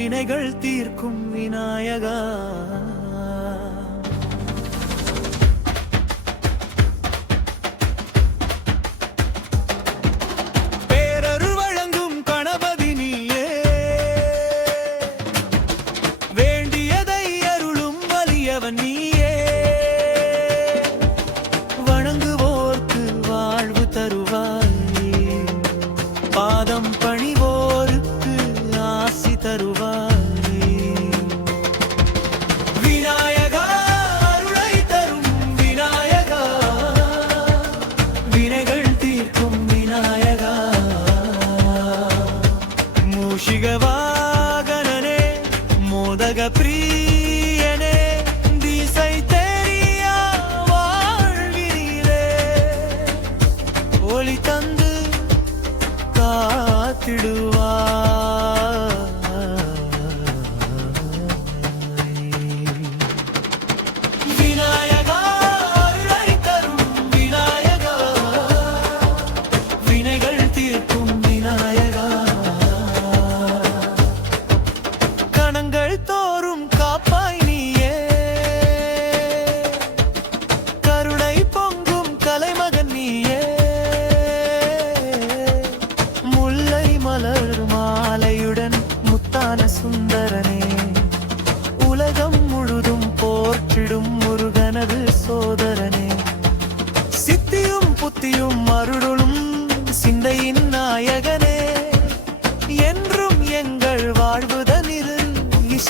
வினைகள் தீர்க்கும் விநாயகா. மூஷிக வாகனனே மோதக பிரியனே திசை தெரியா வாழ்கிறீரே ஒளி தந்து காத்திடுவாய்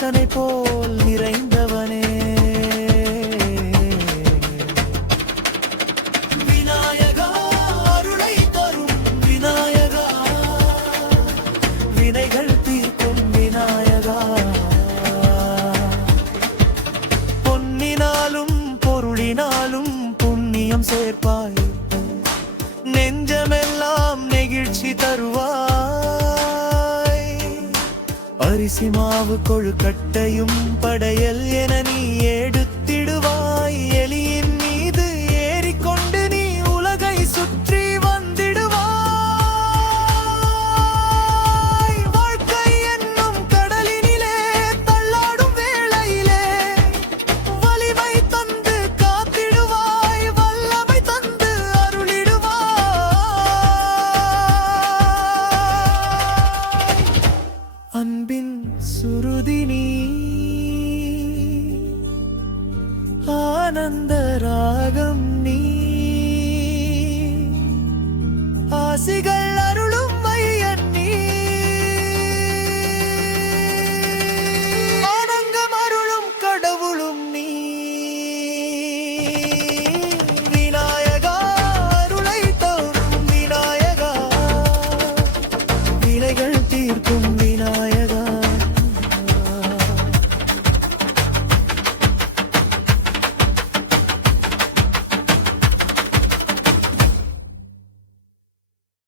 வாசனை போல் நிறைந்தவனே. விநாயகா அருளை தரும் விநாயகா. வினைகள் தீர்க்கும் விநாயகா. பொன்னினாலும் பொருளினாலும் புண்ணியம் சேர்ப்பாய். நெஞ்சமெல்லாம் நெகிழ்ச்சி தருவாய். அரிசி மாவு கொழுக்கட்டையும் படையல் என அன்பின் சுருதினி ஆனந்த ராகம் நீ.